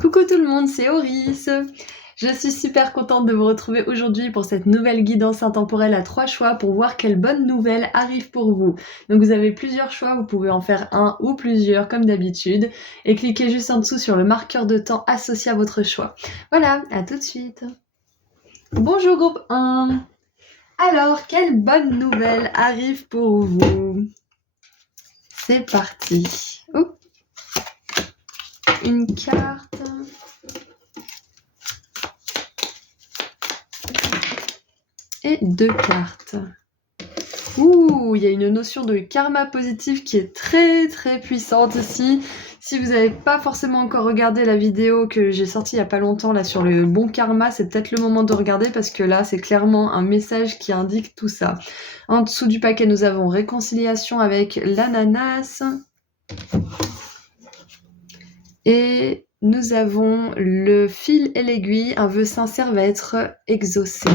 Coucou tout le monde, c'est Auris. Je suis super contente de vous retrouver aujourd'hui pour cette nouvelle guidance intemporelle à 3 choix pour voir quelles bonnes nouvelles arrivent pour vous. Donc vous avez plusieurs choix, vous pouvez en faire un ou plusieurs comme d'habitude et cliquez juste en dessous sur le marqueur de temps associé à votre choix. Voilà, à tout de suite. Bonjour groupe 1. Alors, quelles bonnes nouvelles arrivent pour vous? C'est parti. Oh, une carte. Et 2 cartes. Ouh, il y a une notion de karma positif qui est très puissante ici. Si vous n'avez pas forcément encore regardé la vidéo que j'ai sortie il y a pas longtemps là sur le bon karma, c'est peut-être le moment de regarder parce que là c'est clairement un message qui indique tout ça. En dessous du paquet nous avons réconciliation avec l'ananas. Et nous avons le fil et l'aiguille, un vœu sincère va être exaucé.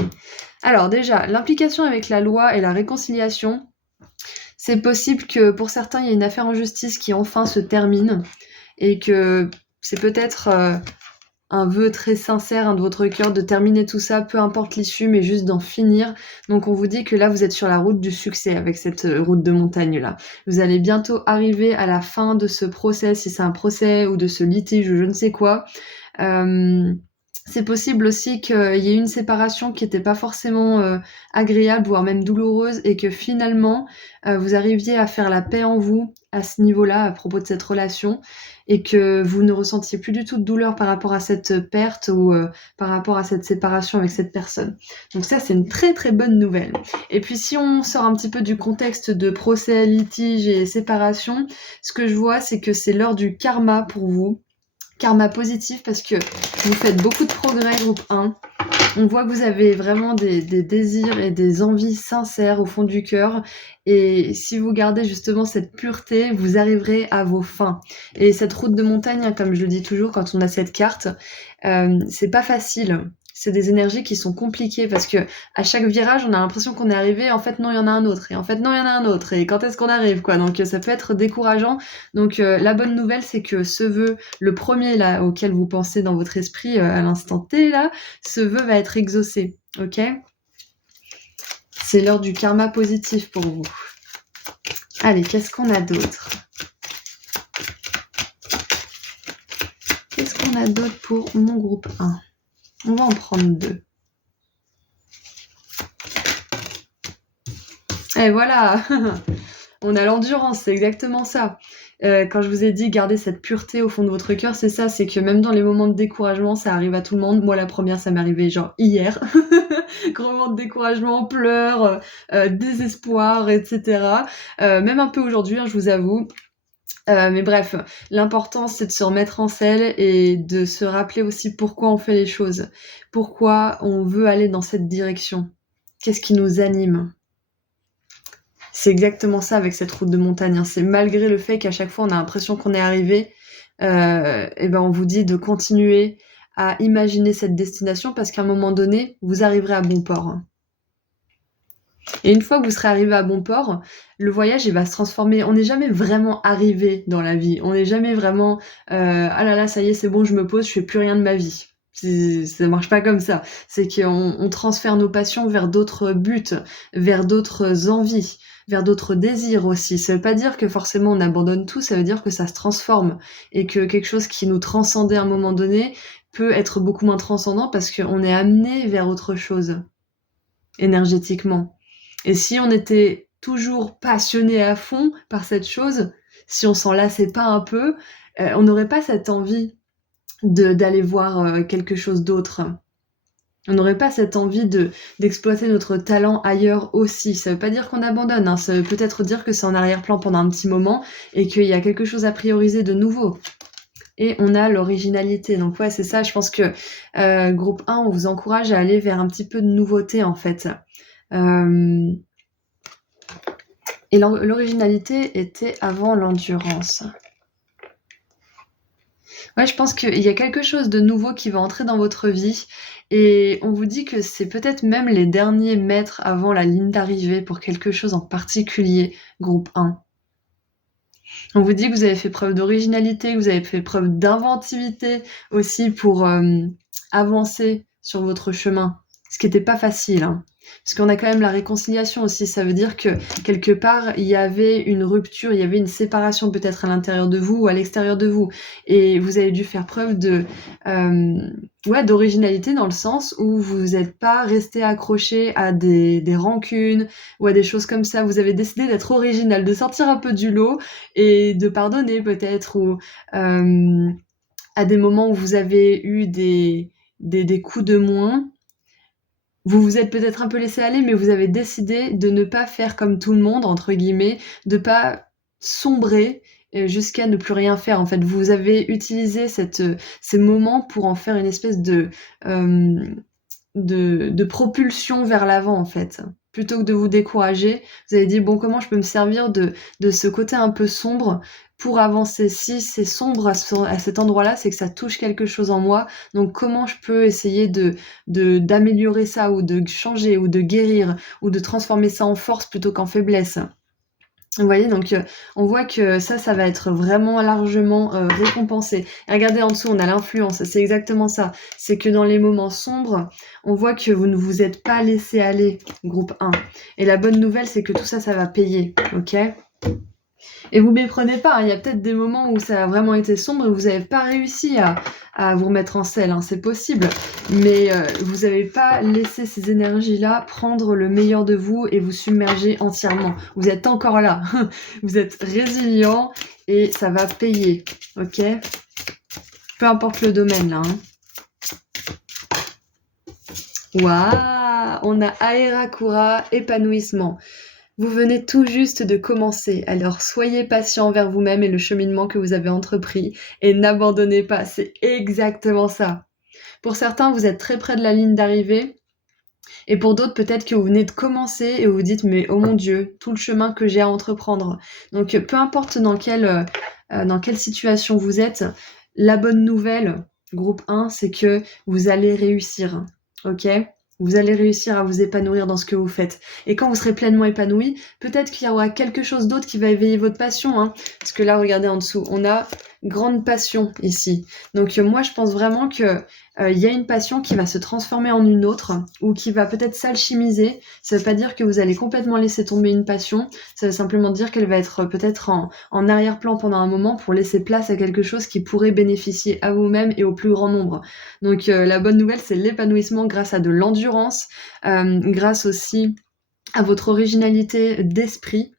Alors déjà, l'implication avec la loi et la réconciliation, c'est possible que pour certains, il y ait une affaire en justice qui enfin se termine et que c'est peut-être un vœu très sincère de votre cœur de terminer tout ça, peu importe l'issue, mais juste d'en finir. Donc on vous dit que là, vous êtes sur la route du succès avec cette route de montagne-là. Vous allez bientôt arriver à la fin de ce procès, si c'est un procès ou de ce litige ou je ne sais quoi. C'est possible aussi qu'il y ait une séparation qui n'était pas forcément agréable, voire même douloureuse, et que finalement, vous arriviez à faire la paix en vous à ce niveau-là, à propos de cette relation, et que vous ne ressentiez plus du tout de douleur par rapport à cette perte ou par rapport à cette séparation avec cette personne. Donc ça, c'est une très bonne nouvelle. Et puis si on sort un petit peu du contexte de procès, litige et séparation, ce que je vois, c'est que c'est l'heure du karma pour vous. Karma positif parce que vous faites beaucoup de progrès, groupe 1. On voit que vous avez vraiment des désirs et des envies sincères au fond du cœur. Et si vous gardez justement cette pureté, vous arriverez à vos fins. Et cette route de montagne, comme je le dis toujours quand on a cette carte, c'est pas facile. C'est des énergies qui sont compliquées parce que à chaque virage, on a l'impression qu'on est arrivé. En fait, non, il y en a un autre. Et en fait, non, il y en a un autre. Et quand est-ce qu'on arrive, quoi? Donc, ça peut être décourageant. Donc, la bonne nouvelle, c'est que ce vœu, le premier là auquel vous pensez dans votre esprit à l'instant T là, ce vœu va être exaucé, ok? C'est l'heure du karma positif pour vous. Allez, qu'est-ce qu'on a d'autre? Qu'est-ce qu'on a d'autre pour mon groupe 1? On va en prendre 2. Et voilà. On a l'endurance, c'est exactement ça. Quand je vous ai dit garder cette pureté au fond de votre cœur, c'est ça, c'est que même dans les moments de découragement, ça arrive à tout le monde. Moi, la première, ça m'est arrivé genre hier. Gros moment de découragement, pleurs, désespoir, etc. Même un peu aujourd'hui, hein, je vous avoue. Mais bref, l'important c'est de se remettre en selle et de se rappeler aussi pourquoi on fait les choses. Pourquoi on veut aller dans cette direction. Qu'est-ce qui nous anime? C'est exactement ça avec cette route de montagne, hein. C'est malgré le fait qu'à chaque fois on a l'impression qu'on est arrivé, et ben on vous dit de continuer à imaginer cette destination parce qu'à un moment donné, vous arriverez à bon port, hein. Et une fois que vous serez arrivé à bon port, le voyage il va se transformer. On n'est jamais vraiment arrivé dans la vie. On n'est jamais vraiment ah là là ça y est c'est bon je me pose je fais plus rien de ma vie. Ça marche pas comme ça. C'est qu'on transfère nos passions vers d'autres buts, vers d'autres envies, vers d'autres désirs aussi. Ça veut pas dire que forcément on abandonne tout, ça veut dire que ça se transforme et que quelque chose qui nous transcendait à un moment donné peut être beaucoup moins transcendant parce qu'on est amené vers autre chose énergétiquement. Et si on était toujours passionné à fond par cette chose, si on s'en lassait pas un peu, on n'aurait pas cette envie d'aller voir quelque chose d'autre. On n'aurait pas cette envie d'exploiter notre talent ailleurs aussi. Ça veut pas dire qu'on abandonne, hein. Ça veut peut-être dire que c'est en arrière-plan pendant un petit moment et qu'il y a quelque chose à prioriser de nouveau. Et on a l'originalité. Donc ouais, c'est ça, je pense que groupe 1, on vous encourage à aller vers un petit peu de nouveauté en fait. Et l'originalité était avant l'endurance. Ouais, je pense qu'il y a quelque chose de nouveau qui va entrer dans votre vie et on vous dit que c'est peut-être même les derniers mètres avant la ligne d'arrivée pour quelque chose en particulier, groupe 1. On vous dit que vous avez fait preuve d'originalité, que vous avez fait preuve d'inventivité aussi pour avancer sur votre chemin, ce qui n'était pas facile, hein. Parce qu'on a quand même la réconciliation aussi, ça veut dire que quelque part, il y avait une rupture, il y avait une séparation peut-être à l'intérieur de vous ou à l'extérieur de vous. Et vous avez dû faire preuve d'originalité dans le sens où vous n'êtes pas resté accroché à des rancunes ou à des choses comme ça. Vous avez décidé d'être original, de sortir un peu du lot et de pardonner peut-être ou à des moments où vous avez eu des coups de moins. Vous vous êtes peut-être un peu laissé aller, mais vous avez décidé de ne pas faire comme tout le monde, entre guillemets, de pas sombrer jusqu'à ne plus rien faire. En fait, vous avez utilisé ces moments pour en faire une espèce euh, de propulsion vers l'avant, en fait. Plutôt que de vous décourager, vous avez dit, bon, comment je peux me servir de ce côté un peu sombre pour avancer? Si c'est sombre à cet endroit-là, c'est que ça touche quelque chose en moi. Donc, comment je peux essayer d'améliorer ça ou de changer ou de guérir ou de transformer ça en force plutôt qu'en faiblesse? Vous voyez, donc on voit que ça va être vraiment largement récompensé. Et regardez en dessous, on a l'influence, c'est exactement ça. C'est que dans les moments sombres, on voit que vous ne vous êtes pas laissé aller, groupe 1. Et la bonne nouvelle, c'est que tout ça, ça va payer, ok? Et vous méprenez pas, hein, il y a peut-être des moments où ça a vraiment été sombre et vous n'avez pas réussi à vous remettre en selle, hein, c'est possible. Mais vous n'avez pas laissé ces énergies-là prendre le meilleur de vous et vous submerger entièrement. Vous êtes encore là, vous êtes résilient et ça va payer, ok? Peu importe le domaine là. Hein. Waouh, on a Aerakura, épanouissement. Vous venez tout juste de commencer, alors soyez patient envers vous-même et le cheminement que vous avez entrepris et n'abandonnez pas, c'est exactement ça. Pour certains, vous êtes très près de la ligne d'arrivée et pour d'autres, peut-être que vous venez de commencer et vous vous dites mais oh mon Dieu, tout le chemin que j'ai à entreprendre. Donc peu importe dans quelle situation vous êtes, la bonne nouvelle, groupe 1, c'est que vous allez réussir, ok ? Vous allez réussir à vous épanouir dans ce que vous faites. Et quand vous serez pleinement épanoui, peut-être qu'il y aura quelque chose d'autre qui va éveiller votre passion. Hein. Parce que là, regardez en dessous, on a grande passion ici. Donc moi, je pense vraiment que y a une passion qui va se transformer en une autre ou qui va peut-être s'alchimiser. Ça veut pas dire que vous allez complètement laisser tomber une passion. Ça veut simplement dire qu'elle va être peut-être en arrière-plan pendant un moment pour laisser place à quelque chose qui pourrait bénéficier à vous-même et au plus grand nombre. Donc la bonne nouvelle, c'est l'épanouissement grâce à de l'endurance, grâce aussi à votre originalité d'esprit.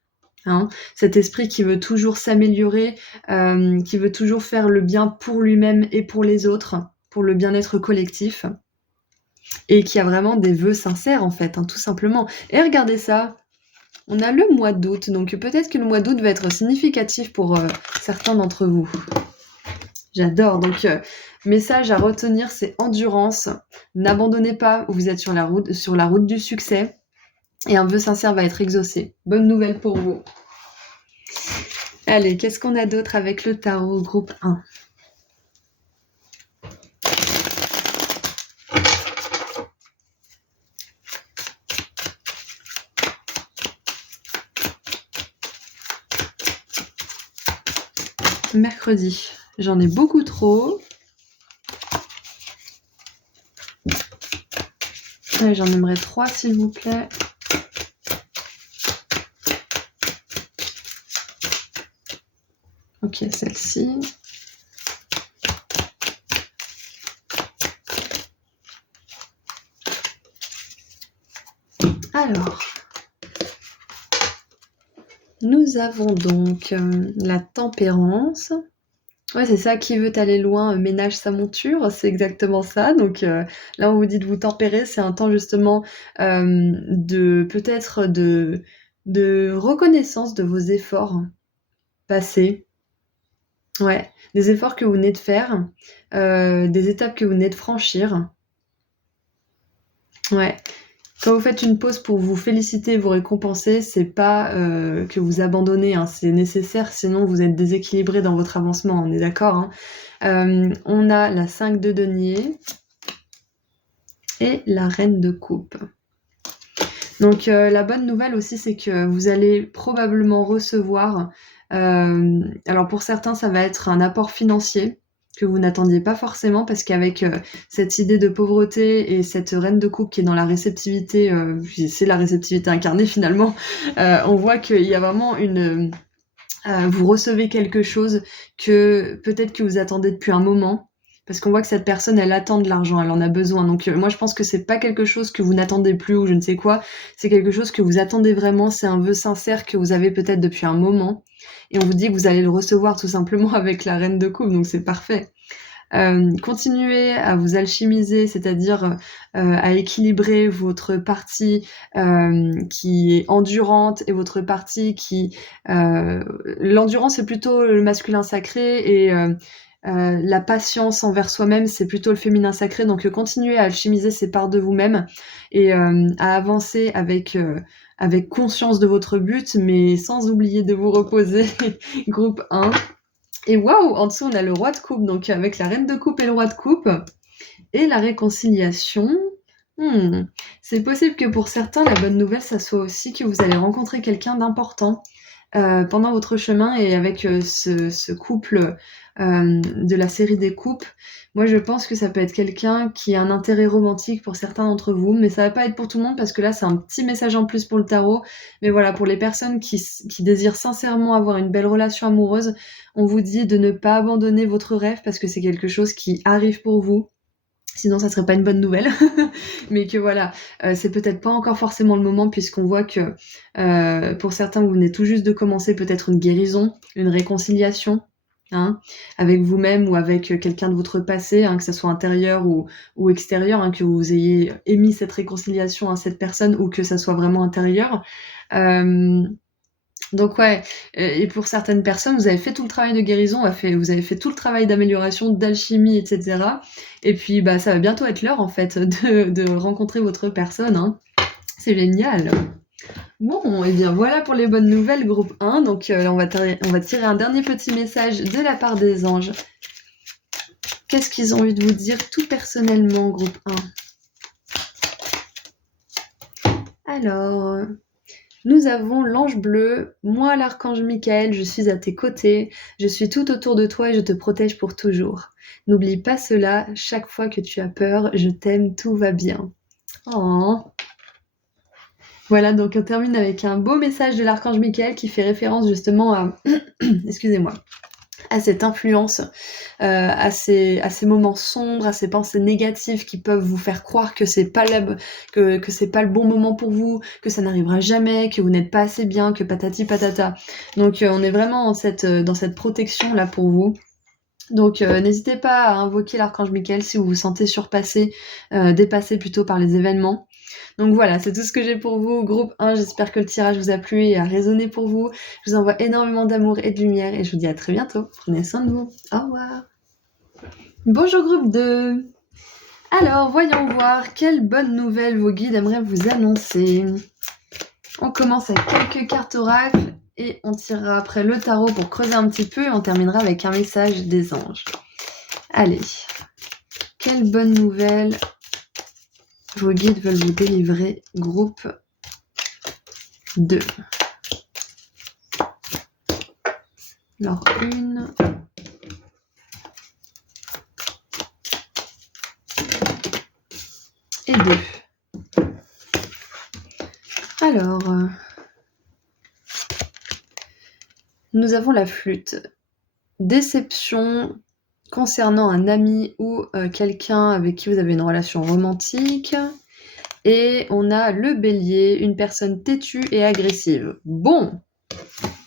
Hein, cet esprit qui veut toujours s'améliorer, qui veut toujours faire le bien pour lui-même et pour les autres, pour le bien-être collectif, et qui a vraiment des vœux sincères en fait, hein, tout simplement. Et regardez ça, on a le mois d'août, donc peut-être que le mois d'août va être significatif pour certains d'entre vous. J'adore, donc message à retenir, c'est endurance, n'abandonnez pas, vous êtes sur la route du succès, et un vœu sincère va être exaucé. Bonne nouvelle pour vous. Allez, qu'est-ce qu'on a d'autre avec le tarot groupe 1 ? Mercredi. J'en ai beaucoup trop. Allez, j'en aimerais 3 s'il vous plaît. Ok, celle-ci. Alors, nous avons donc la tempérance. Ouais, c'est ça, qui veut aller loin ménage sa monture, c'est exactement ça. Donc là, on vous dit de vous tempérer, c'est un temps justement peut-être de reconnaissance de vos efforts passés. Ouais, des efforts que vous venez de faire, des étapes que vous venez de franchir. Ouais. Quand vous faites une pause pour vous féliciter, vous récompenser, c'est pas que vous abandonnez, hein, c'est nécessaire, sinon vous êtes déséquilibré dans votre avancement, on est d'accord, hein. On a la 5 de denier et la reine de coupe. Donc la bonne nouvelle aussi, c'est que vous allez probablement recevoir Alors pour certains, ça va être un apport financier que vous n'attendiez pas forcément parce qu'avec cette idée de pauvreté et cette reine de coupe qui est dans la réceptivité, c'est la réceptivité incarnée finalement, on voit qu'il y a vraiment vous recevez quelque chose que peut-être que vous attendez depuis un moment. Parce qu'on voit que cette personne, elle attend de l'argent, elle en a besoin. Donc moi, je pense que c'est pas quelque chose que vous n'attendez plus ou je ne sais quoi. C'est quelque chose que vous attendez vraiment. C'est un vœu sincère que vous avez peut-être depuis un moment. Et on vous dit que vous allez le recevoir tout simplement avec la reine de coupe. Donc c'est parfait. Continuez à vous alchimiser, c'est-à-dire à équilibrer votre partie qui est endurante et votre partie qui... L'endurance, c'est plutôt le masculin sacré et la patience envers soi-même, c'est plutôt le féminin sacré. Donc continuez à alchimiser ces parts de vous-même et à avancer avec conscience de votre but, mais sans oublier de vous reposer. Groupe 1. Et waouh, en dessous, on a le roi de coupe, donc avec la reine de coupe et le roi de coupe. Et la réconciliation. C'est possible que pour certains, la bonne nouvelle, ça soit aussi que vous allez rencontrer quelqu'un d'important pendant votre chemin et avec ce couple de la série des coupes. Moi, je pense que ça peut être quelqu'un qui a un intérêt romantique pour certains d'entre vous, mais ça va pas être pour tout le monde parce que là, c'est un petit message en plus pour le tarot. Mais voilà, pour les personnes qui désirent sincèrement avoir une belle relation amoureuse, on vous dit de ne pas abandonner votre rêve parce que c'est quelque chose qui arrive pour vous. Sinon, ça serait pas une bonne nouvelle. Mais que voilà, c'est peut-être pas encore forcément le moment puisqu'on voit que pour certains, vous venez tout juste de commencer peut-être une guérison, une réconciliation. Hein, avec vous-même ou avec quelqu'un de votre passé, hein, que ce soit intérieur ou extérieur, hein, que vous ayez émis cette réconciliation à cette personne ou que ça soit vraiment intérieur. Donc ouais, et pour certaines personnes, vous avez fait tout le travail de guérison, vous avez fait tout le travail d'amélioration, d'alchimie, etc. Et puis bah ça va bientôt être l'heure en fait de rencontrer votre personne. Hein. C'est génial. Bon, et bien voilà pour les bonnes nouvelles, groupe 1. Donc on va tirer un dernier petit message de la part des anges. Qu'est-ce qu'ils ont envie de vous dire tout personnellement, groupe 1? Alors, nous avons l'ange bleu, moi l'archange Michael, je suis à tes côtés, je suis tout autour de toi et je te protège pour toujours. N'oublie pas cela, chaque fois que tu as peur, je t'aime, tout va bien. Oh. Voilà, donc on termine avec un beau message de l'archange Michael qui fait référence justement à... Excusez-moi. À cette influence, à ces moments sombres, à ces pensées négatives qui peuvent vous faire croire que c'est pas que c'est pas le bon moment pour vous, que ça n'arrivera jamais, que vous n'êtes pas assez bien, que patati patata. Donc on est vraiment dans cette protection là pour vous. Donc n'hésitez pas à invoquer l'archange Michael si vous vous sentez surpassé, dépassé plutôt par les événements. Donc voilà, c'est tout ce que j'ai pour vous, groupe 1. J'espère que le tirage vous a plu et a résonné pour vous. Je vous envoie énormément d'amour et de lumière et je vous dis à très bientôt. Prenez soin de vous. Au revoir. Bonjour groupe 2. Alors, voyons voir quelle bonne nouvelle vos guides aimeraient vous annoncer. On commence avec quelques cartes oracles et on tirera après le tarot pour creuser un petit peu et on terminera avec un message des anges. Allez, quelle bonne nouvelle vos guides veulent vous délivrer, groupe 2. Alors, 1. Et 2. Alors, nous avons la flûte. Déception concernant un ami ou quelqu'un avec qui vous avez une relation romantique. Et on a le bélier, une personne têtue et agressive. Bon,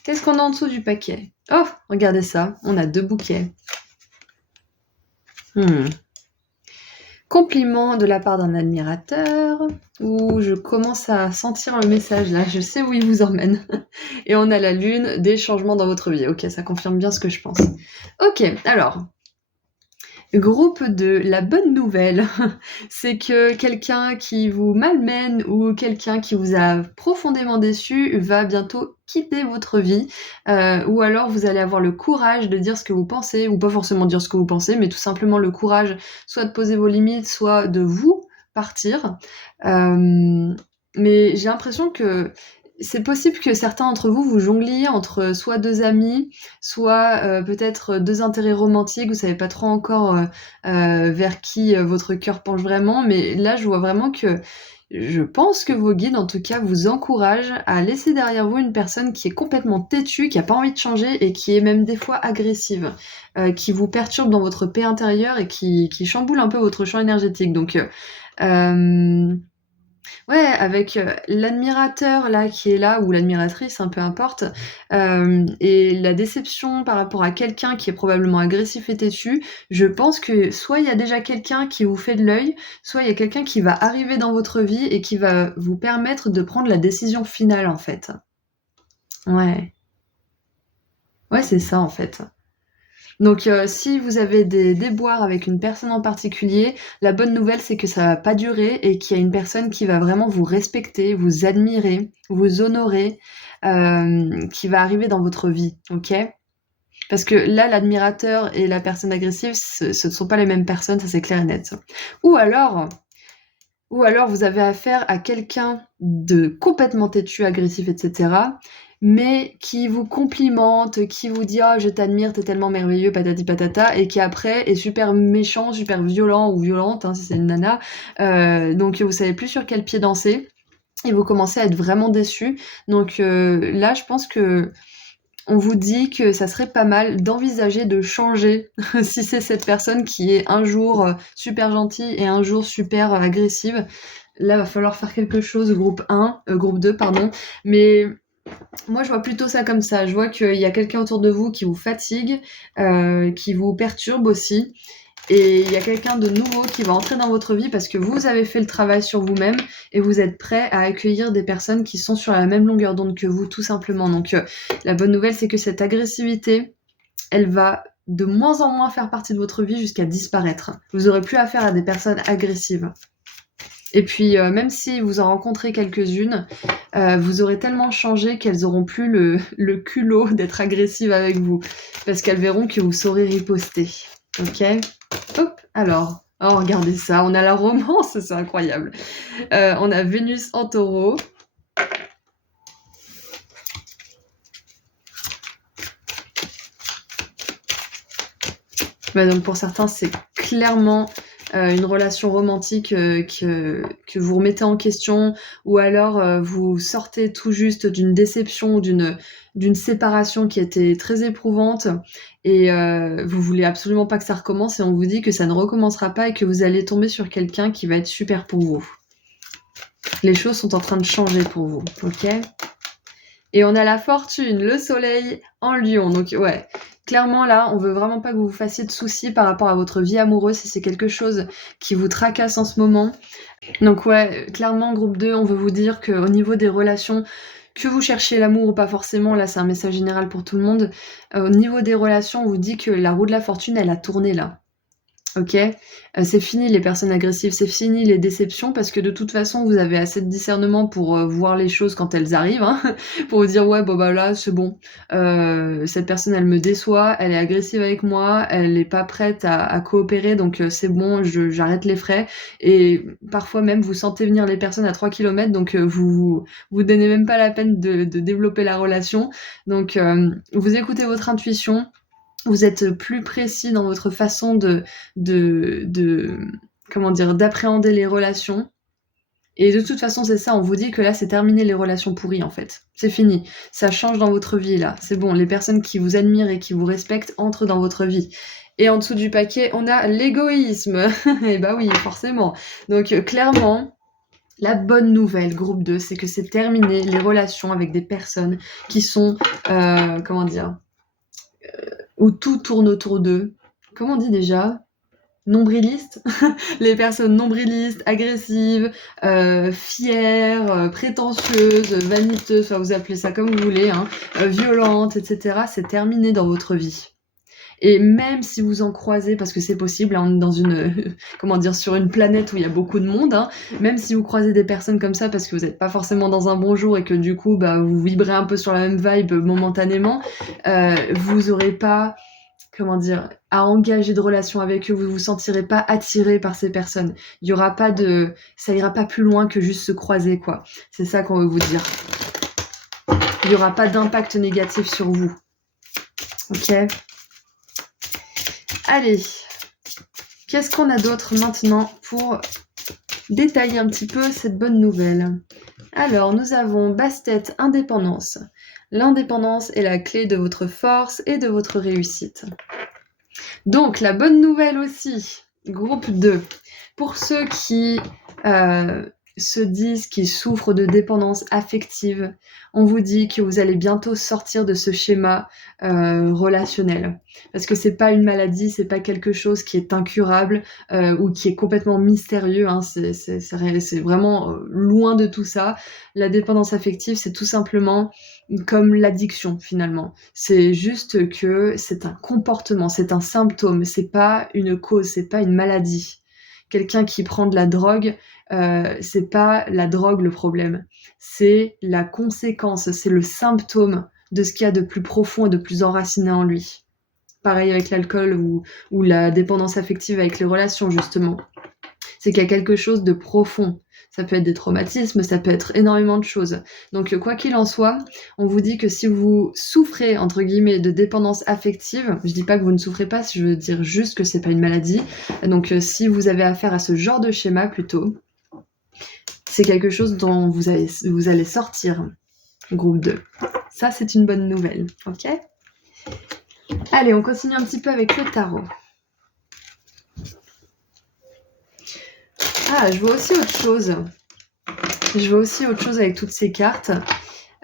qu'est-ce qu'on a en dessous du paquet? Oh, regardez ça, on a 2 bouquets. Compliment de la part d'un admirateur. Ouh, je commence à sentir le message là, je sais où il vous emmène. Et on a la lune, des changements dans votre vie. Ok, ça confirme bien ce que je pense. Ok, alors... Groupe 2, la bonne nouvelle, c'est que quelqu'un qui vous malmène ou quelqu'un qui vous a profondément déçu va bientôt quitter votre vie, ou alors vous allez avoir le courage de dire ce que vous pensez, ou pas forcément dire ce que vous pensez, mais tout simplement le courage soit de poser vos limites, soit de vous partir. Mais j'ai l'impression que c'est possible que certains d'entre vous, vous jongliez entre soit 2 amis, soit, peut-être 2 intérêts romantiques. Vous savez pas trop encore, vers qui, votre cœur penche vraiment. Mais là, je vois vraiment que je pense que vos guides, en tout cas, vous encouragent à laisser derrière vous une personne qui est complètement têtue, qui a pas envie de changer et qui est même des fois agressive, qui vous perturbe dans votre paix intérieure et qui chamboule un peu votre champ énergétique. Donc, hem ouais, avec, l'admirateur là qui est là ou l'admiratrice, hein, peu importe, et la déception par rapport à quelqu'un qui est probablement agressif et têtu, je pense que soit il y a déjà quelqu'un qui vous fait de l'œil, soit il y a quelqu'un qui va arriver dans votre vie et qui va vous permettre de prendre la décision finale, en fait. Ouais. Ouais, c'est ça, en fait. Donc, si vous avez des déboires avec une personne en particulier, la bonne nouvelle, c'est que ça va pas durer et qu'il y a une personne qui va vraiment vous respecter, vous admirer, vous honorer, qui va arriver dans votre vie, OK? Parce que là, l'admirateur et la personne agressive, ce ne sont pas les mêmes personnes, ça c'est clair et net. Ou alors ou alors vous avez affaire à quelqu'un de complètement têtu, agressif, et cetera, mais qui vous complimente, qui vous dit: «Ah, je t'admire, tu tellement merveilleux, patati patata», et qui après est super méchant, super violent ou violente, hein, si c'est une nana, donc vous savez plus sur quel pied danser et vous commencez à être vraiment déçus. Donc là, je pense que on vous dit que ça serait pas mal d'envisager de changer si c'est cette personne qui est un jour, super gentille et un jour super, agressive. Là, va falloir faire quelque chose, groupe 2 pardon. Mais moi, je vois plutôt ça comme ça. Je vois qu'il y a quelqu'un autour de vous qui vous fatigue, qui vous perturbe aussi, et il y a quelqu'un de nouveau qui va entrer dans votre vie parce que vous avez fait le travail sur vous-même et vous êtes prêt à accueillir des personnes qui sont sur la même longueur d'onde que vous, tout simplement. Donc, la bonne nouvelle, c'est que cette agressivité, elle va de moins en moins faire partie de votre vie jusqu'à disparaître. Vous aurez plus affaire à des personnes agressives. Et puis, même si vous en rencontrez quelques-unes, vous aurez tellement changé qu'elles auront plus le culot d'être agressives avec vous, parce qu'elles verront que vous saurez riposter. OK? Hop, alors, oh regardez ça, on a la romance, c'est incroyable. On a Vénus en Taureau. Bah, donc pour certains, c'est clairement une relation romantique que vous remettez en question, ou alors vous sortez tout juste d'une déception ou d'une séparation qui était très éprouvante, et vous voulez absolument pas que ça recommence, et on vous dit que ça ne recommencera pas et que vous allez tomber sur quelqu'un qui va être super pour vous. Les choses sont en train de changer pour vous, ok? Et on a la fortune, le soleil en Lion, donc ouais. Clairement, là, on veut vraiment pas que vous vous fassiez de soucis par rapport à votre vie amoureuse si c'est quelque chose qui vous tracasse en ce moment. Donc ouais, clairement, groupe 2, on veut vous dire qu'au niveau des relations, que vous cherchiez l'amour ou pas forcément, là c'est un message général pour tout le monde, au niveau des relations, on vous dit que la roue de la fortune, elle a tourné là. OK? C'est fini les personnes agressives, c'est fini les déceptions, parce que de toute façon, vous avez assez de discernement pour, voir les choses quand elles arrivent, hein, pour vous dire: «Ouais, bon, bah, là, c'est bon, cette personne, elle me déçoit, elle est agressive avec moi, elle est pas prête à coopérer, donc c'est bon, j'arrête les frais», et parfois même, vous sentez venir les personnes à 3 kilomètres, donc vous donnez même pas la peine de développer la relation. Donc vous écoutez votre intuition, vous êtes plus précis dans votre façon de comment dire? D'appréhender les relations, et de toute façon, c'est ça, on vous dit que là, c'est terminé les relations pourries, en fait. C'est fini. Ça change dans votre vie, là. C'est bon, les personnes qui vous admirent et qui vous respectent entrent dans votre vie. Et en dessous du paquet, on a l'égoïsme. Et bah oui, forcément. Donc clairement, la bonne nouvelle, groupe 2, c'est que c'est terminé les relations avec des personnes qui sont, comment dire? Où tout tourne autour d'eux. Comment on dit déjà? Nombrilistes? Les personnes nombrilistes, agressives, fières, prétentieuses, vaniteuses, enfin vous appelez ça comme vous voulez, hein, violentes, et cetera, c'est terminé dans votre vie. Et même si vous en croisez, parce que c'est possible, hein, on est dans une, comment dire? Sur une planète où il y a beaucoup de monde, hein, même si vous croisez des personnes comme ça parce que vous êtes pas forcément dans un bon jour et que du coup, bah, vous vibrez un peu sur la même vibe momentanément, vous aurez pas, comment dire? À engager de relation avec eux, vous vous sentirez pas attiré par ces personnes. Il y aura pas de ça ira pas plus loin que juste se croiser, quoi. C'est ça qu'on veut vous dire. Il n'y aura pas d'impact négatif sur vous. Ok? Allez, qu'est-ce qu'on a d'autre maintenant pour détailler un petit peu cette bonne nouvelle? Alors, nous avons Bastet, indépendance. L'indépendance est la clé de votre force et de votre réussite. Donc, la bonne nouvelle aussi, groupe 2. Pour ceux qui se disent qu'ils souffrent de dépendance affective, on vous dit que vous allez bientôt sortir de ce schéma relationnel. Parce que c'est pas une maladie, c'est pas quelque chose qui est incurable ou qui est complètement mystérieux. Hein. C'est vraiment loin de tout ça. La dépendance affective, c'est tout simplement comme l'addiction finalement. C'est juste que c'est un comportement, c'est un symptôme, c'est pas une cause, c'est pas une maladie. Quelqu'un qui prend de la drogue, c'est pas la drogue le problème, c'est la conséquence, c'est le symptôme de ce qu'il y a de plus profond et de plus enraciné en lui. Pareil avec l'alcool ou la dépendance affective avec les relations justement. C'est qu'il y a quelque chose de profond. Ça peut être des traumatismes, ça peut être énormément de choses. Donc quoi qu'il en soit, on vous dit que si vous souffrez, entre guillemets, de dépendance affective, je dis pas que vous ne souffrez pas, je veux dire juste que c'est pas une maladie. Donc si vous avez affaire à ce genre de schéma plutôt, c'est quelque chose dont vous allez sortir, groupe 2. Ça, c'est une bonne nouvelle, ok? Allez, on continue un petit peu avec le tarot. Ah, je vois aussi autre chose. Je vois aussi autre chose avec toutes ces cartes.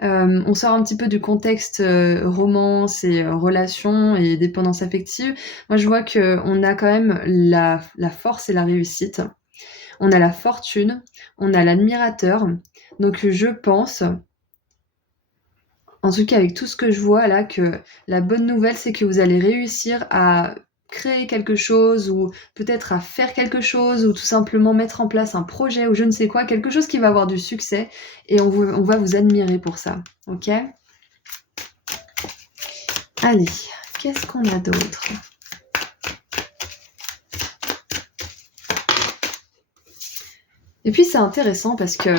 On sort un petit peu du contexte romance et relations et dépendance affective. Moi, je vois qu'on a quand même la force et la réussite. On a la fortune, on a l'admirateur. Donc, je pense, en tout cas avec tout ce que je vois là, que la bonne nouvelle, c'est que vous allez réussir à créer quelque chose ou peut-être à faire quelque chose ou tout simplement mettre en place un projet ou je ne sais quoi, quelque chose qui va avoir du succès et on va vous admirer pour ça, ok? Allez, qu'est-ce qu'on a d'autre? Et puis c'est intéressant parce que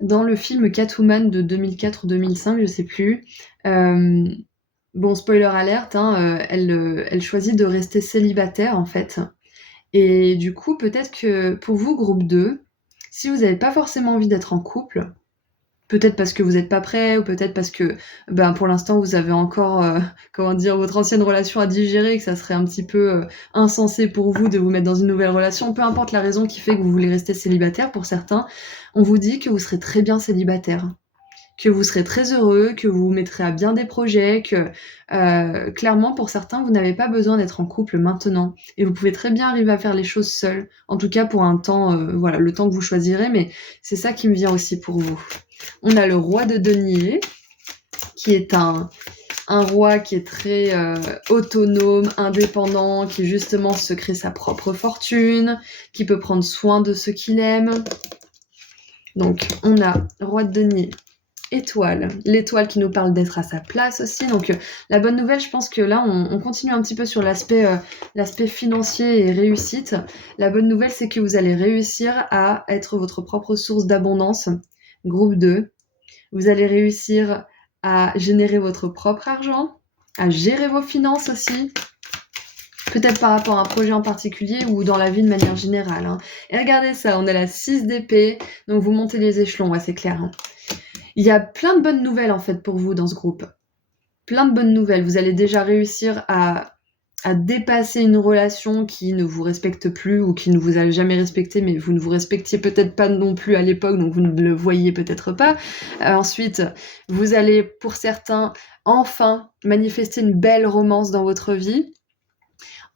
dans le film Catwoman de 2004 ou 2005, je sais plus, bon, spoiler alerte, hein, elle choisit de rester célibataire en fait. Et du coup, peut-être que pour vous, groupe 2, si vous n'avez pas forcément envie d'être en couple, peut-être parce que vous n'êtes pas prêt, ou peut-être parce que pour l'instant vous avez encore votre ancienne relation à digérer, que ça serait un petit peu insensé pour vous de vous mettre dans une nouvelle relation, peu importe la raison qui fait que vous voulez rester célibataire, pour certains, on vous dit que vous serez très bien célibataire, que vous serez très heureux, que vous vous mettrez à bien des projets, que clairement pour certains vous n'avez pas besoin d'être en couple maintenant et vous pouvez très bien arriver à faire les choses seul, en tout cas pour un temps, le temps que vous choisirez, mais c'est ça qui me vient aussi pour vous. On a le roi de denier qui est un roi qui est très autonome, indépendant, qui justement se crée sa propre fortune, qui peut prendre soin de ceux qu'il aime. Donc on a roi de denier, étoile, l'étoile qui nous parle d'être à sa place aussi. Donc la bonne nouvelle, je pense que là on continue un petit peu sur l'aspect financier et réussite. La bonne nouvelle, c'est que vous allez réussir à être votre propre source d'abondance. Groupe 2, vous allez réussir à générer votre propre argent, à gérer vos finances aussi, peut-être par rapport à un projet en particulier ou dans la vie de manière générale. Hein. Et regardez ça, on a la 6 d'épée, donc vous montez les échelons, ouais, c'est clair. Hein. Il y a plein de bonnes nouvelles en fait pour vous dans ce groupe. Plein de bonnes nouvelles. Vous allez déjà réussir à dépasser une relation qui ne vous respecte plus ou qui ne vous a jamais respecté, mais vous ne vous respectiez peut-être pas non plus à l'époque, donc vous ne le voyez peut-être pas. Ensuite, vous allez, pour certains, enfin manifester une belle romance dans votre vie.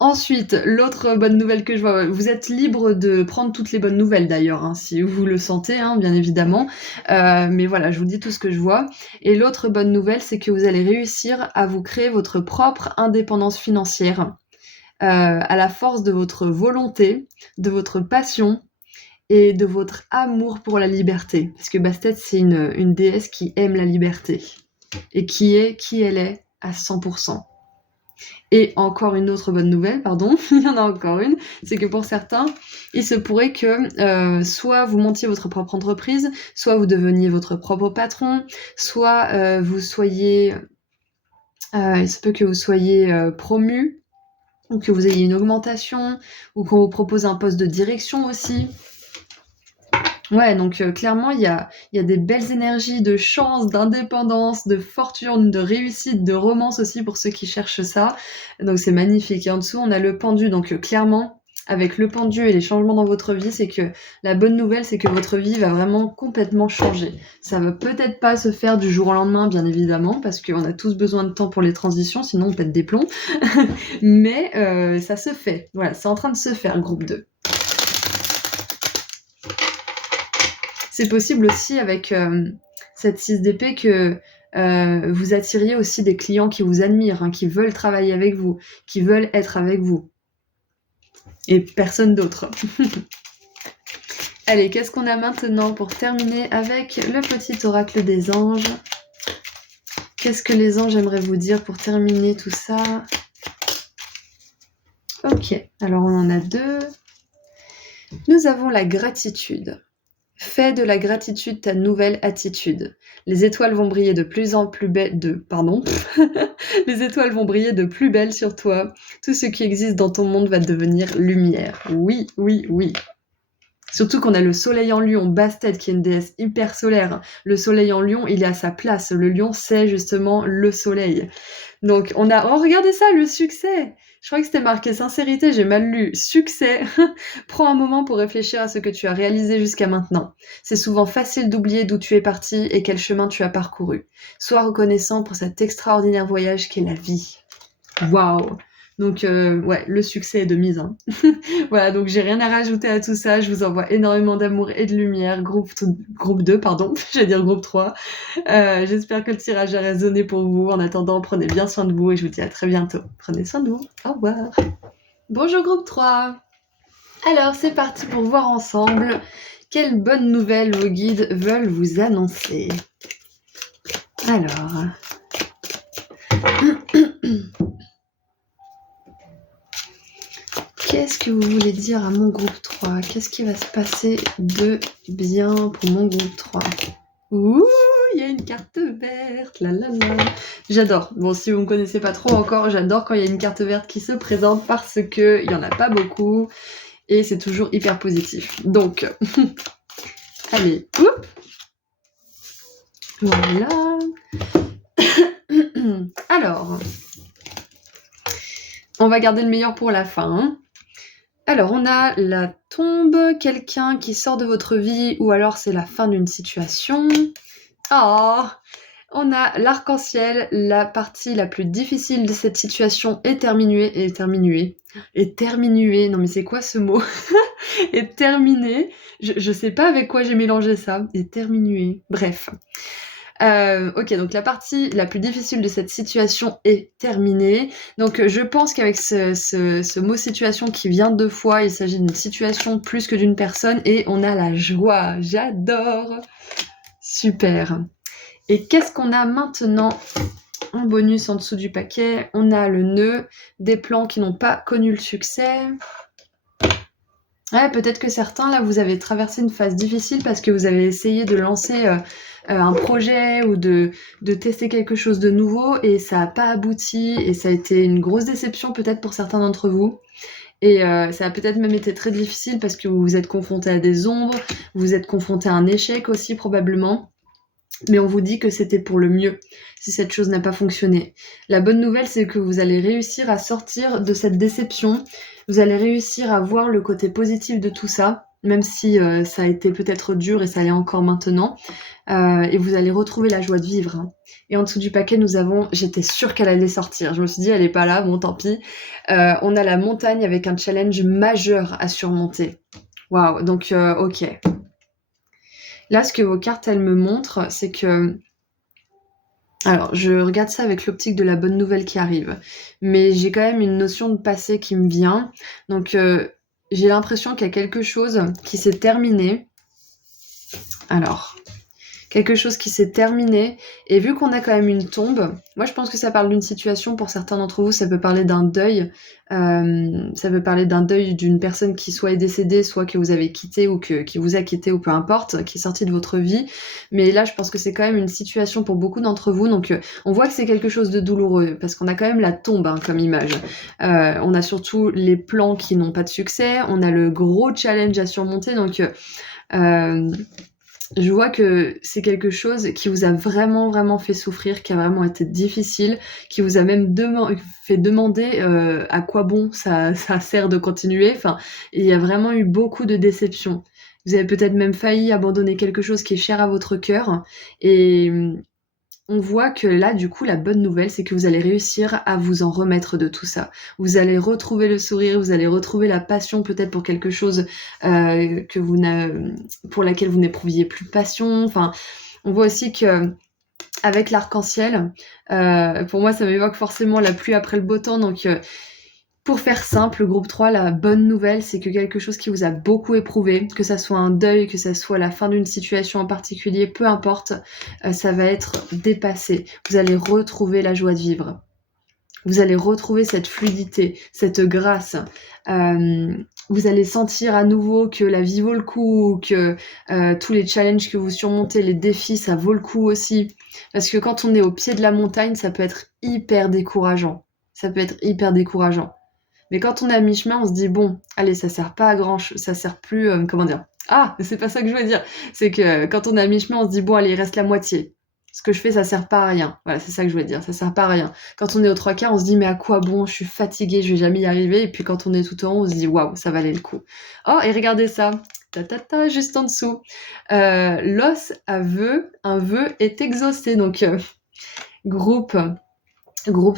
Ensuite, l'autre bonne nouvelle que je vois, vous êtes libre de prendre toutes les bonnes nouvelles d'ailleurs, hein, si vous le sentez, hein, bien évidemment. Mais voilà, je vous dis tout ce que je vois. Et l'autre bonne nouvelle, c'est que vous allez réussir à vous créer votre propre indépendance financière à la force de votre volonté, de votre passion et de votre amour pour la liberté. Parce que Bastet, c'est une déesse qui aime la liberté et qui est qui elle est à 100%. Et encore une autre bonne nouvelle, pardon, il y en a encore une, c'est que pour certains, il se pourrait que soit vous montiez votre propre entreprise, soit vous deveniez votre propre patron, soit vous soyez... il se peut que vous soyez promu, ou que vous ayez une augmentation, ou qu'on vous propose un poste de direction aussi. Ouais, donc clairement, il y a des belles énergies de chance, d'indépendance, de fortune, de réussite, de romance aussi pour ceux qui cherchent ça. Donc c'est magnifique. Et en dessous, on a le pendu. Donc clairement, avec le pendu et les changements dans votre vie, c'est que la bonne nouvelle, c'est que votre vie va vraiment complètement changer. Ça va peut-être pas se faire du jour au lendemain, bien évidemment, parce qu'on a tous besoin de temps pour les transitions, sinon on pète des plombs. Mais ça se fait. Voilà, c'est en train de se faire, groupe 2. C'est possible aussi avec cette 6 d'épée que vous attiriez aussi des clients qui vous admirent, hein, qui veulent travailler avec vous, qui veulent être avec vous. Et personne d'autre. Allez, qu'est-ce qu'on a maintenant pour terminer avec le petit oracle des anges? Qu'est-ce que les anges aimeraient vous dire pour terminer tout ça? Ok, alors on en a 2. Nous avons la gratitude. Fais de la gratitude ta nouvelle attitude. Les étoiles vont briller de plus en plus belles... Les étoiles vont briller de plus belles sur toi. Tout ce qui existe dans ton monde va devenir lumière. Oui, oui, oui. Surtout qu'on a le soleil en lion, Bastet, qui est une déesse hyper solaire. Le soleil en lion, il est à sa place. Le lion, c'est justement le soleil. Donc, on a... Oh, regardez ça, le succès! Je crois que c'était marqué sincérité, j'ai mal lu. Succès! Prends un moment pour réfléchir à ce que tu as réalisé jusqu'à maintenant. C'est souvent facile d'oublier d'où tu es parti et quel chemin tu as parcouru. Sois reconnaissant pour cet extraordinaire voyage qu'est la vie. Waouh! Donc, ouais, le succès est de mise. Hein. Voilà, donc j'ai rien à rajouter à tout ça. Je vous envoie énormément d'amour et de lumière. Groupe 2, pardon. J'allais dire groupe 3. J'espère que le tirage a résonné pour vous. En attendant, prenez bien soin de vous et je vous dis à très bientôt. Prenez soin de vous. Au revoir. Bonjour groupe 3. Alors, c'est parti pour voir ensemble quelles bonnes nouvelles vos guides veulent vous annoncer. Alors... Qu'est-ce que vous voulez dire à mon groupe 3? Qu'est-ce qui va se passer de bien pour mon groupe 3? Ouh, il y a une carte verte, la la la. J'adore. Bon, si vous ne me connaissez pas trop encore, j'adore quand il y a une carte verte qui se présente parce qu'il n'y en a pas beaucoup et c'est toujours hyper positif. Donc, allez, hop. Voilà. Alors, on va garder le meilleur pour la fin. Hein. Alors, on a la tombe, quelqu'un qui sort de votre vie, ou alors c'est la fin d'une situation. Oh, on a l'arc-en-ciel, la partie la plus difficile de cette situation est terminée. Non mais c'est quoi ce mot? Est terminée. Je sais pas avec quoi j'ai mélangé ça. Est terminée. Bref. Ok, donc la partie la plus difficile de cette situation est terminée. Donc je pense qu'avec ce mot situation qui vient 2 fois, il s'agit d'une situation plus que d'une personne et on a la joie. J'adore. Super. Et qu'est-ce qu'on a maintenant en bonus en dessous du paquet? On a le nœud, des plans qui n'ont pas connu le succès. Ouais, peut-être que certains, là, vous avez traversé une phase difficile parce que vous avez essayé de lancer un projet ou de tester quelque chose de nouveau et ça n'a pas abouti et ça a été une grosse déception peut-être pour certains d'entre vous. Et ça a peut-être même été très difficile parce que vous vous êtes confronté à des ombres, vous êtes confronté à un échec aussi probablement. Mais on vous dit que c'était pour le mieux si cette chose n'a pas fonctionné. La bonne nouvelle, c'est que vous allez réussir à sortir de cette déception. Vous allez réussir à voir le côté positif de tout ça, même si ça a été peut-être dur et ça l'est encore maintenant. Et vous allez retrouver la joie de vivre. Hein. Et en dessous du paquet, nous avons... J'étais sûre qu'elle allait sortir. Je me suis dit, elle est pas là, bon, tant pis. On a la montagne avec un challenge majeur à surmonter. Waouh, donc ok. Là, ce que vos cartes, elles me montrent, c'est que... Alors, je regarde ça avec l'optique de la bonne nouvelle qui arrive. Mais j'ai quand même une notion de passé qui me vient. Donc, j'ai l'impression qu'il y a quelque chose qui s'est terminé. Alors, quelque chose qui s'est terminé. Et vu qu'on a quand même une tombe, moi je pense que ça parle d'une situation, pour certains d'entre vous, ça peut parler d'un deuil. Ça peut parler d'un deuil d'une personne qui soit est décédée, soit que vous avez quitté ou qui vous a quitté, ou peu importe, qui est sortie de votre vie. Mais là, je pense que c'est quand même une situation pour beaucoup d'entre vous. Donc on voit que c'est quelque chose de douloureux, parce qu'on a quand même la tombe comme image. On a surtout les plans qui n'ont pas de succès, on a le gros challenge à surmonter. Donc je vois que c'est quelque chose qui vous a vraiment, vraiment fait souffrir, qui a vraiment été difficile, qui vous a même fait demander à quoi bon ça sert de continuer. Enfin, il y a vraiment eu beaucoup de déceptions. Vous avez peut-être même failli abandonner quelque chose qui est cher à votre cœur. Et on voit que là, du coup, la bonne nouvelle, c'est que vous allez réussir à vous en remettre de tout ça. Vous allez retrouver le sourire, vous allez retrouver la passion peut-être pour quelque chose pour laquelle vous n'éprouviez plus de passion. Enfin, on voit aussi que avec l'arc-en-ciel, pour moi, ça m'évoque forcément la pluie après le beau temps. Donc, pour faire simple, le groupe 3, la bonne nouvelle, c'est que quelque chose qui vous a beaucoup éprouvé, que ça soit un deuil, que ça soit la fin d'une situation en particulier, peu importe, ça va être dépassé. Vous allez retrouver la joie de vivre. Vous allez retrouver cette fluidité, cette grâce. Vous allez sentir à nouveau que la vie vaut le coup, que tous les challenges que vous surmontez, les défis, ça vaut le coup aussi. Parce que quand on est au pied de la montagne, ça peut être hyper décourageant. Ça peut être hyper décourageant. Mais quand on est à mi-chemin, on se dit bon, allez, ça sert pas à grand-chose, ça sert plus, comment dire? Ah, c'est pas ça que je voulais dire. C'est que quand on est à mi-chemin, on se dit bon, allez, il reste la moitié. Ce que je fais, ça sert pas à rien. Voilà, c'est ça que je voulais dire, ça sert pas à rien. Quand on est aux 3/4, on se dit mais à quoi bon? Je suis fatiguée, je vais jamais y arriver. Et puis quand on est tout en haut, on se dit waouh, ça valait le coup. Oh, et regardez ça, juste en dessous. L'os un vœu est exaucé. Donc groupe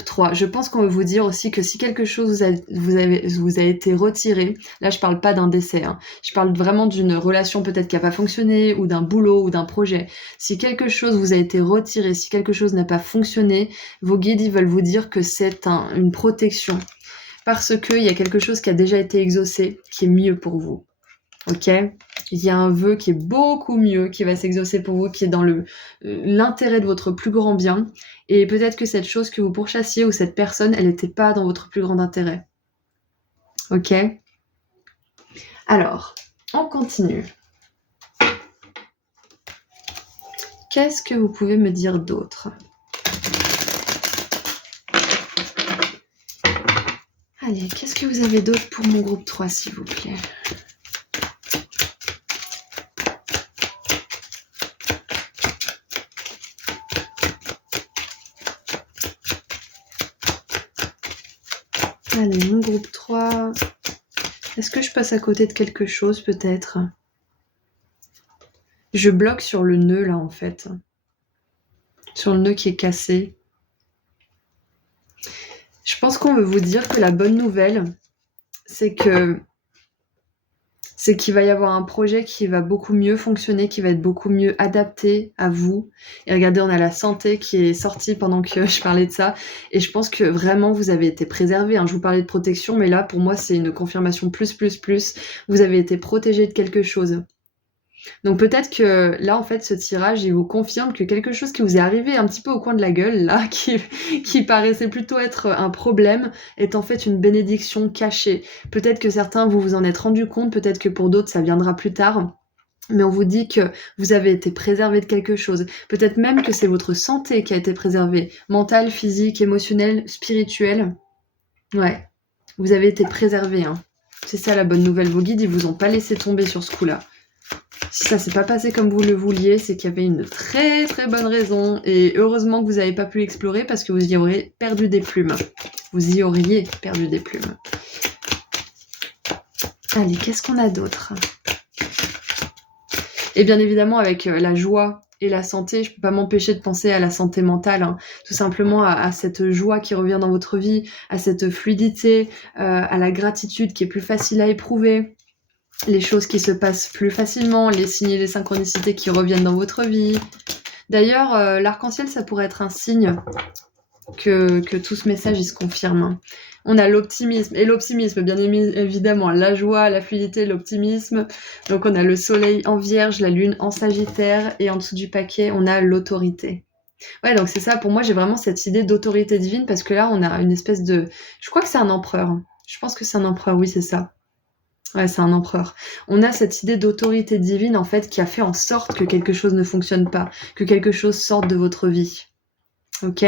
3. Je pense qu'on veut vous dire aussi que si quelque chose vous a été retiré, là je parle pas d'un décès, je parle vraiment d'une relation peut-être qui a pas fonctionné, ou d'un boulot, ou d'un projet. Si quelque chose vous a été retiré, si quelque chose n'a pas fonctionné, vos guides ils veulent vous dire que c'est une protection. Parce qu'il y a quelque chose qui a déjà été exaucé, qui est mieux pour vous. Ok, il y a un vœu qui est beaucoup mieux, qui va s'exaucer pour vous, qui est dans l'intérêt de votre plus grand bien. Et peut-être que cette chose que vous pourchassiez ou cette personne, elle n'était pas dans votre plus grand intérêt. Ok. Alors, on continue. Qu'est-ce que vous pouvez me dire d'autre? Allez, qu'est-ce que vous avez d'autre pour mon groupe 3, s'il vous plaît? Allez, mon groupe 3. Est-ce que je passe à côté de quelque chose, peut-être? Je bloque sur le nœud, là, en fait. Sur le nœud qui est cassé. Je pense qu'on veut vous dire que la bonne nouvelle, c'est qu'il va y avoir un projet qui va beaucoup mieux fonctionner, qui va être beaucoup mieux adapté à vous. Et regardez, on a la santé qui est sortie pendant que je parlais de ça. Et je pense que vraiment, vous avez été préservé. Je vous parlais de protection, mais là, pour moi, c'est une confirmation plus. Vous avez été protégé de quelque chose. Donc peut-être que là, en fait, ce tirage, il vous confirme que quelque chose qui vous est arrivé un petit peu au coin de la gueule, là, qui paraissait plutôt être un problème, est en fait une bénédiction cachée. Peut-être que certains, vous vous en êtes rendu compte, peut-être que pour d'autres, ça viendra plus tard. Mais on vous dit que vous avez été préservé de quelque chose. Peut-être même que c'est votre santé qui a été préservée. Mentale, physique, émotionnelle, spirituelle. Ouais. Vous avez été préservé, C'est ça la bonne nouvelle. Vos guides, ils vous ont pas laissé tomber sur ce coup-là. Si ça s'est pas passé comme vous le vouliez, c'est qu'il y avait une très très bonne raison. Et heureusement que vous n'avez pas pu l'explorer parce que vous y auriez perdu des plumes. Vous y auriez perdu des plumes. Allez, qu'est-ce qu'on a d'autre? Et bien évidemment, avec la joie et la santé, je peux pas m'empêcher de penser à la santé mentale, tout simplement à cette joie qui revient dans votre vie, à cette fluidité, à la gratitude qui est plus facile à éprouver. Les choses qui se passent plus facilement, les signes et les synchronicités qui reviennent dans votre vie. D'ailleurs, l'arc-en-ciel, ça pourrait être un signe que tout ce message il se confirme, hein. On a l'optimisme, et l'optimisme, bien évidemment, la joie, la fluidité, l'optimisme. Donc on a le soleil en vierge, la lune en sagittaire, et en dessous du paquet, on a l'autorité. Ouais, donc c'est ça, pour moi, j'ai vraiment cette idée d'autorité divine, parce que là, on a une espèce de... Je crois que c'est un empereur, hein. Je pense que c'est un empereur, oui, c'est ça. Ouais, c'est un empereur. On a cette idée d'autorité divine, en fait, qui a fait en sorte que quelque chose ne fonctionne pas, que quelque chose sorte de votre vie. Ok.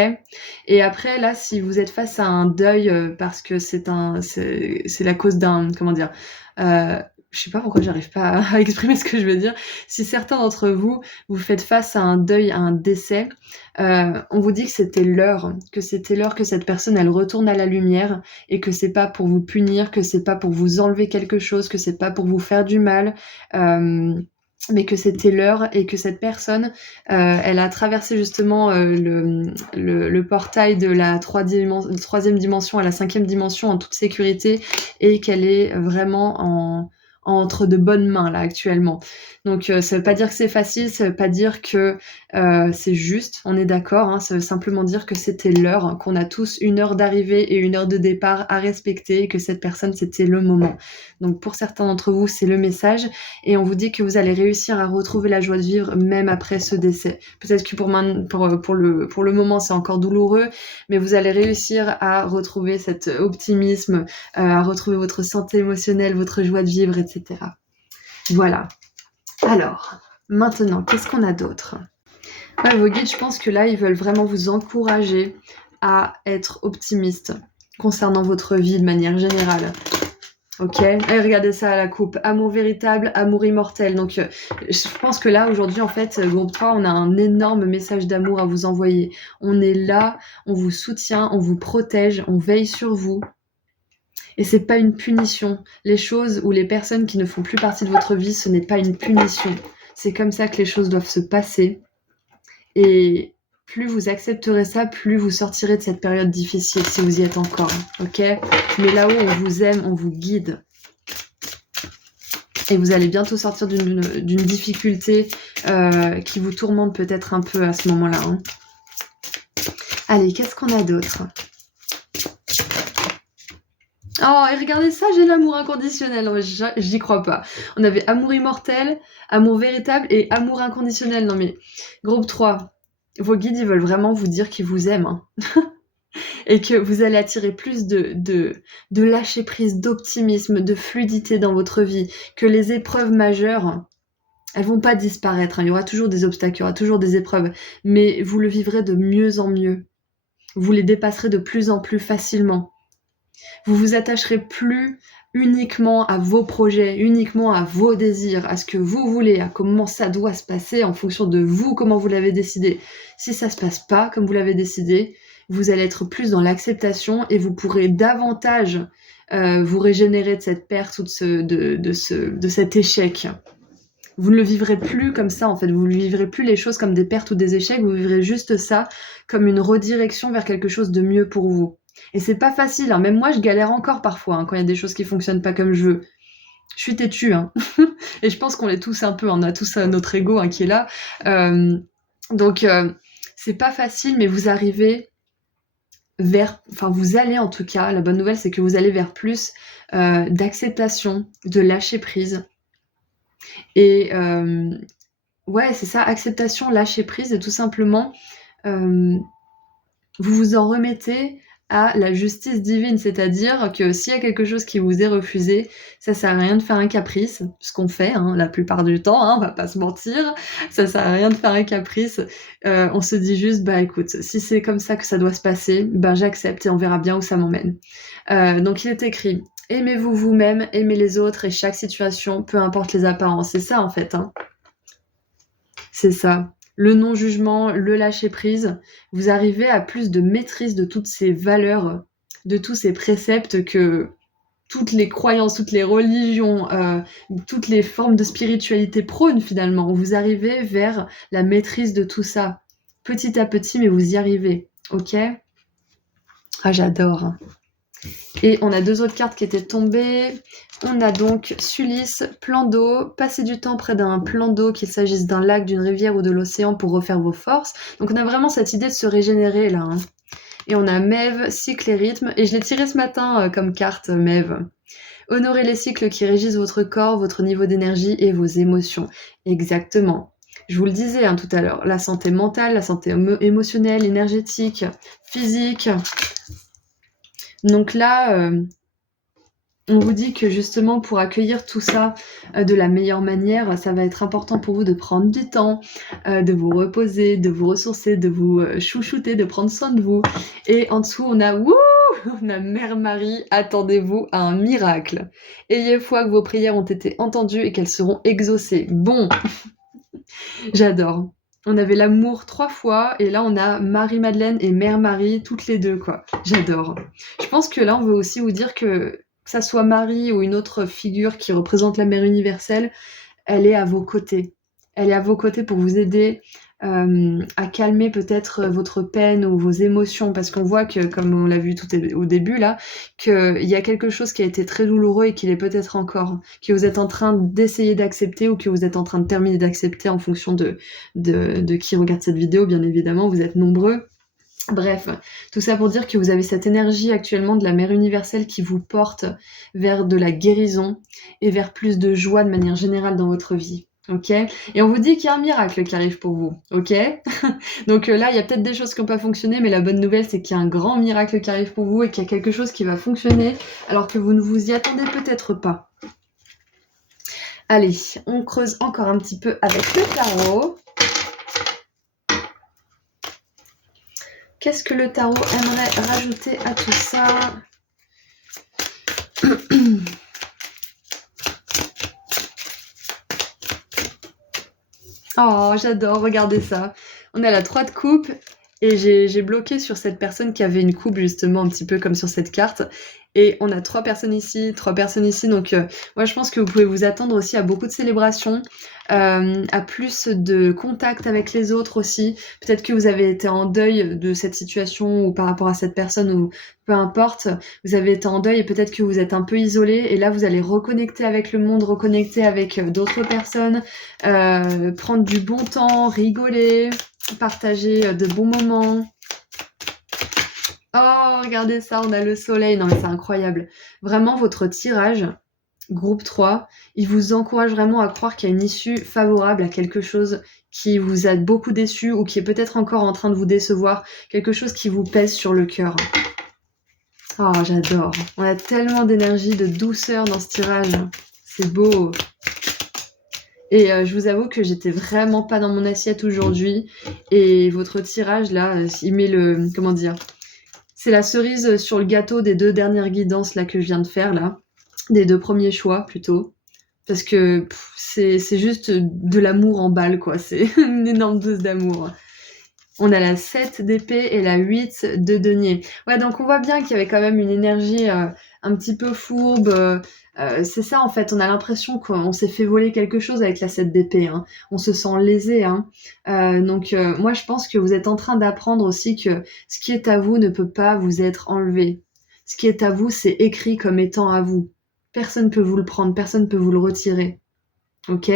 Et après, là, si vous êtes face à un deuil, parce que c'est la cause d'un, comment dire, je sais pas pourquoi j'arrive pas à exprimer ce que je veux dire. Si certains d'entre vous, vous faites face à un deuil, à un décès, on vous dit que c'était l'heure que cette personne, elle retourne à la lumière et que c'est pas pour vous punir, que c'est pas pour vous enlever quelque chose, que c'est pas pour vous faire du mal. Mais que c'était l'heure et que cette personne, elle a traversé justement le portail de la troisième dimension à la 5e dimension en toute sécurité et qu'elle est vraiment entre de bonnes mains là actuellement. Donc ça veut pas dire que c'est facile, ça veut pas dire que c'est juste, on est d'accord, hein, ça veut simplement dire que c'était l'heure, hein, qu'on a tous une heure d'arrivée et une heure de départ à respecter et que cette personne c'était le moment. Donc pour certains d'entre vous c'est le message et on vous dit que vous allez réussir à retrouver la joie de vivre même après ce décès. Peut-être que pour le moment c'est encore douloureux, mais vous allez réussir à retrouver cet optimisme, à retrouver votre santé émotionnelle, votre joie de vivre, etc. Voilà. Alors, maintenant, qu'est-ce qu'on a d'autre ? Ouais, vos guides, je pense que là, ils veulent vraiment vous encourager à être optimiste concernant votre vie de manière générale. Ok, et regardez ça à la coupe, amour véritable, amour immortel. Donc je pense que là aujourd'hui en fait, groupe 3, on a un énorme message d'amour à vous envoyer. On est là, on vous soutient, on vous protège, on veille sur vous. Et c'est pas une punition. Les choses ou les personnes qui ne font plus partie de votre vie, ce n'est pas une punition. C'est comme ça que les choses doivent se passer. Et plus vous accepterez ça, plus vous sortirez de cette période difficile, si vous y êtes encore. Ok ? Mais là-haut, on vous aime, on vous guide. Et vous allez bientôt sortir d'une difficulté qui vous tourmente peut-être un peu à ce moment-là, hein. Allez, qu'est-ce qu'on a d'autre ? Oh, et regardez ça, j'ai l'amour inconditionnel. Non, mais j'y crois pas. On avait amour immortel, amour véritable et amour inconditionnel. Non mais, groupe 3, vos guides, ils veulent vraiment vous dire qu'ils vous aiment, hein. Et que vous allez attirer plus de lâcher prise, d'optimisme, de fluidité dans votre vie, que les épreuves majeures, elles vont pas disparaître, hein. Il y aura toujours des obstacles, il y aura toujours des épreuves, mais vous le vivrez de mieux en mieux. Vous les dépasserez de plus en plus facilement. Vous vous attacherez plus uniquement à vos projets, uniquement à vos désirs, à ce que vous voulez, à comment ça doit se passer en fonction de vous, comment vous l'avez décidé. Si ça se passe pas comme vous l'avez décidé, vous allez être plus dans l'acceptation et vous pourrez davantage vous régénérer de cette perte ou de cet échec. Vous ne le vivrez plus comme ça en fait, vous ne vivrez plus les choses comme des pertes ou des échecs, vous vivrez juste ça comme une redirection vers quelque chose de mieux pour vous. Et c'est pas facile, hein. Même moi je galère encore parfois hein, quand il y a des choses qui fonctionnent pas comme je veux. Je suis têtue, hein. Et je pense qu'on l'est tous un peu, on a tous notre ego hein, qui est là. Donc c'est pas facile, mais vous arrivez vous allez en tout cas, la bonne nouvelle c'est que vous allez vers plus d'acceptation, de lâcher prise. Et ouais, c'est ça, acceptation, lâcher prise, et tout simplement, vous vous en remettez à la justice divine, c'est-à-dire que s'il y a quelque chose qui vous est refusé, ça sert à rien de faire un caprice, ce qu'on fait hein, la plupart du temps, hein, on va pas se mentir, ça sert à rien de faire un caprice, on se dit juste, bah écoute, si c'est comme ça que ça doit se passer, ben j'accepte et on verra bien où ça m'emmène. Donc il est écrit, aimez-vous vous-même, aimez les autres et chaque situation, peu importe les apparences, c'est ça en fait, hein. C'est ça. Le non-jugement, le lâcher-prise, vous arrivez à plus de maîtrise de toutes ces valeurs, de tous ces préceptes que toutes les croyances, toutes les religions, toutes les formes de spiritualité prônent finalement. Vous arrivez vers la maîtrise de tout ça, petit à petit, mais vous y arrivez, ok ? Ah, j'adore. Et on a 2 autres cartes qui étaient tombées. On a donc Sulis, plan d'eau, passer du temps près d'un plan d'eau, qu'il s'agisse d'un lac, d'une rivière ou de l'océan pour refaire vos forces. Donc on a vraiment cette idée de se régénérer là, hein. Et on a Mève, cycle et rythme. Et je l'ai tiré ce matin comme carte, Mève. Honorez les cycles qui régissent votre corps, votre niveau d'énergie et vos émotions. Exactement. Je vous le disais tout à l'heure, la santé mentale, la santé émotionnelle, énergétique, physique. Donc là, on vous dit que justement pour accueillir tout ça de la meilleure manière, ça va être important pour vous de prendre du temps, de vous reposer, de vous ressourcer, de vous chouchouter, de prendre soin de vous. Et en dessous, on a Mère Marie, attendez-vous à un miracle. Ayez foi que vos prières ont été entendues et qu'elles seront exaucées. Bon, j'adore. On avait l'amour 3 fois et là on a Marie-Madeleine et Mère Marie, toutes les deux quoi. J'adore. Je pense que là on veut aussi vous dire que ça soit Marie ou une autre figure qui représente la mère universelle, elle est à vos côtés. Elle est à vos côtés pour vous aider à calmer peut-être votre peine ou vos émotions, parce qu'on voit que, comme on l'a vu tout au début là, qu'il y a quelque chose qui a été très douloureux et qu'il est peut-être encore, que vous êtes en train d'essayer d'accepter ou que vous êtes en train de terminer d'accepter en fonction de qui regarde cette vidéo, bien évidemment, vous êtes nombreux. Bref, tout ça pour dire que vous avez cette énergie actuellement de la mère universelle qui vous porte vers de la guérison et vers plus de joie de manière générale dans votre vie. Ok? Et on vous dit qu'il y a un miracle qui arrive pour vous. Ok? Donc là, il y a peut-être des choses qui n'ont pas fonctionné, mais la bonne nouvelle, c'est qu'il y a un grand miracle qui arrive pour vous et qu'il y a quelque chose qui va fonctionner alors que vous ne vous y attendez peut-être pas. Allez, on creuse encore un petit peu avec le tarot. Qu'est-ce que le tarot aimerait rajouter à tout ça? Oh, j'adore, regardez ça. On a la 3 de coupe et j'ai bloqué sur cette personne qui avait une coupe justement un petit peu comme sur cette carte. Et on a 3 personnes ici, 3 personnes ici. Donc moi je pense que vous pouvez vous attendre aussi à beaucoup de célébrations, à plus de contact avec les autres aussi. Peut-être que vous avez été en deuil de cette situation ou par rapport à cette personne ou peu importe. Vous avez été en deuil et peut-être que vous êtes un peu isolé. Et là vous allez reconnecter avec le monde, reconnecter avec d'autres personnes, prendre du bon temps, rigoler, partager de bons moments. Oh, regardez ça, on a le soleil. Non, mais c'est incroyable. Vraiment, votre tirage, groupe 3, il vous encourage vraiment à croire qu'il y a une issue favorable à quelque chose qui vous a beaucoup déçu ou qui est peut-être encore en train de vous décevoir. Quelque chose qui vous pèse sur le cœur. Oh, j'adore. On a tellement d'énergie, de douceur dans ce tirage. C'est beau. Et je vous avoue que j'étais vraiment pas dans mon assiette aujourd'hui. Et votre tirage, là, il met le... Comment dire ? C'est la cerise sur le gâteau des 2 dernières guidances là que je viens de faire, là. Des 2 premiers choix, plutôt. Parce que c'est juste de l'amour en balle, quoi. C'est une énorme dose d'amour. On a la 7 d'épée et la 8 de denier. Ouais, donc on voit bien qu'il y avait quand même une énergie un petit peu fourbe. C'est ça, en fait. On a l'impression qu'on s'est fait voler quelque chose avec la 7 d'épée. Hein. On se sent lésé. Hein. Donc, moi, je pense que vous êtes en train d'apprendre aussi que ce qui est à vous ne peut pas vous être enlevé. Ce qui est à vous, c'est écrit comme étant à vous. Personne ne peut vous le prendre. Personne ne peut vous le retirer. Ok ?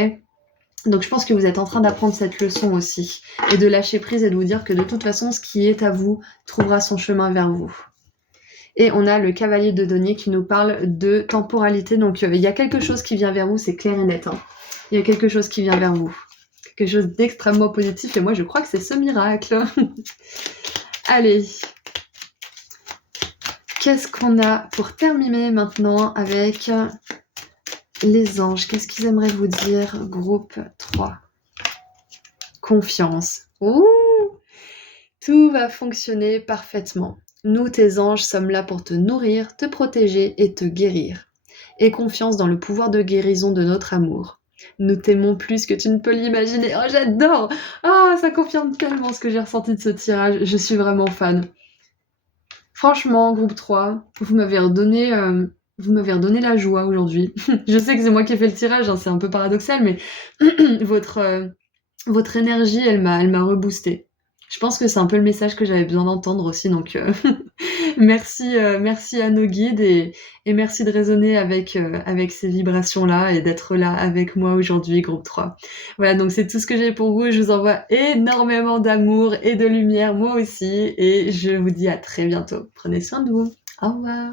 Donc je pense que vous êtes en train d'apprendre cette leçon aussi, et de lâcher prise et de vous dire que de toute façon, ce qui est à vous trouvera son chemin vers vous. Et on a le cavalier de denier qui nous parle de temporalité, donc il y a quelque chose qui vient vers vous, c'est clair et net. Hein. Il y a quelque chose qui vient vers vous, quelque chose d'extrêmement positif, et moi je crois que c'est ce miracle. Allez, qu'est-ce qu'on a pour terminer maintenant avec... Les anges, qu'est-ce qu'ils aimeraient vous dire? Groupe 3. Confiance. Ouh, tout va fonctionner parfaitement. Nous, tes anges, sommes là pour te nourrir, te protéger et te guérir. Aie confiance dans le pouvoir de guérison de notre amour. Nous t'aimons plus que tu ne peux l'imaginer. Oh, j'adore! Ah, ça confirme tellement ce que j'ai ressenti de ce tirage. Je suis vraiment fan. Franchement, groupe 3, vous m'avez redonné la joie aujourd'hui. Je sais que c'est moi qui ai fait le tirage, hein, c'est un peu paradoxal, mais votre énergie, elle m'a reboosté. Je pense que c'est un peu le message que j'avais besoin d'entendre aussi, donc Merci à nos guides et merci de raisonner avec ces vibrations-là et d'être là avec moi aujourd'hui, groupe 3. Voilà, donc c'est tout ce que j'ai pour vous. Je vous envoie énormément d'amour et de lumière, moi aussi, et je vous dis à très bientôt. Prenez soin de vous. Au revoir.